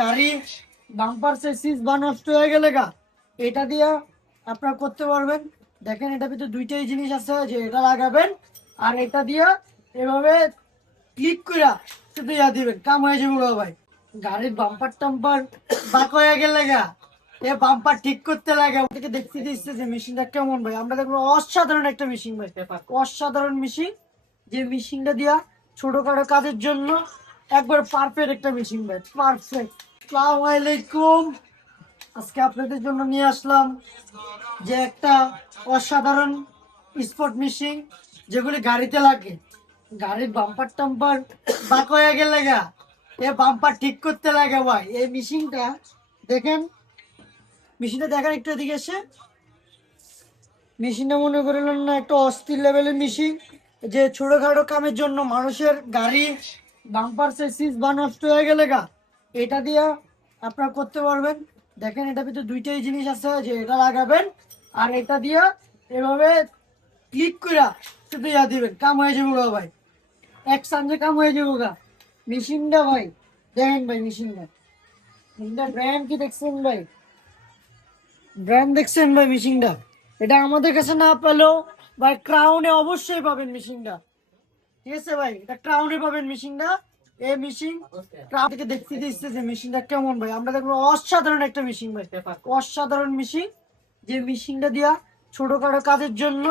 গাড়ি bumper chassis বা নষ্ট হয়ে গেলে গা এটা দিয়ে আপনারা করতে পারবেন। দেখেন এটা ভিতরে দুইটাই জিনিস আছে, যে এটা লাগাবেন আর এটা দিয়ে এভাবে ক্লিক করে শুধু দিবেন, কাম হয়ে যাবে গো ভাই। গাড়ির বাম্পার টাম্পার বাঁক হয়ে গেলে গা এ বাম্পার ঠিক করতে লাগে আমাদেরকে দেখতে দিচ্ছে যে মেশিনটা কেমন ভাই। আমরা দেখবো অসাধারণ একটা মেশিন ভাই, অসাধারণ মেশিন। যে মেশিনটা দিয়া ছোটখাটো কাজের জন্য একবার পারফেক্ট একটা মেশিন ভাই, পারফেক্ট। আসসালামু আলাইকুম। আজকে আপনাদের জন্য নিয়ে আসলাম যে একটা অসাধারণ স্পট মেশিন, যেগুলি গাড়িতে লাগে। গাড়ির বাম্পার টাম্পার বাঁক হয়ে গেলে গা এ বাম্পার ঠিক করতে লাগে ভাই। এই মেশিনটা দেখেন, মেশিনটা দেখার একটু এদিকে এসে। মেশিনটা মনে করলেন না একটা অস্থির লেভেলের মেশিন, যে ছোটখাটো কামের জন্য মানুষের গাড়ি বাম্পার চেসিস বা নষ্ট হয়ে গেলে গা এটা দিয়ে আপনারা করতে পারবেন। দেখেন এটা ভিতরে দুইটাই জিনিস আছে, যে এটা লাগাবেন আর এটা দিয়ে এভাবে ক্লিক করে শুধু দিবেন, কাম হয়ে যাবো গা ভাই। এক সামনে কাম হয়ে যাবো গা মেশিনটা ভাই। দেখেন ভাই মেশিনটা, ব্র্যান্ড কি দেখছেন ভাই? ব্র্যান্ড দেখছেন ভাই মেশিনটা? এটা আমাদের কাছে না পেলেও ভাই ক্রাউনে অবশ্যই পাবেন মেশিনটা। ঠিক আছে ভাই, এটা ক্রাউনে পাবেন মেশিনটা। এই মেশিন ক্রাউন থেকে দেখতে দিচ্ছে যে মেশিনটা কেমন ভাই। আমরা দেখবো অসাধারণ একটা মেশিন ভাই, অসাধারণ মেশিন। যে মেশিনটা দিয়া ছোটখাটো কাজের জন্য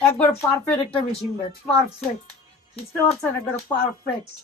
একবার পারফেক্ট একটা মেশিন ভাই, পারফেক্ট। বুঝতে পারছেন, একবার পারফেক্ট।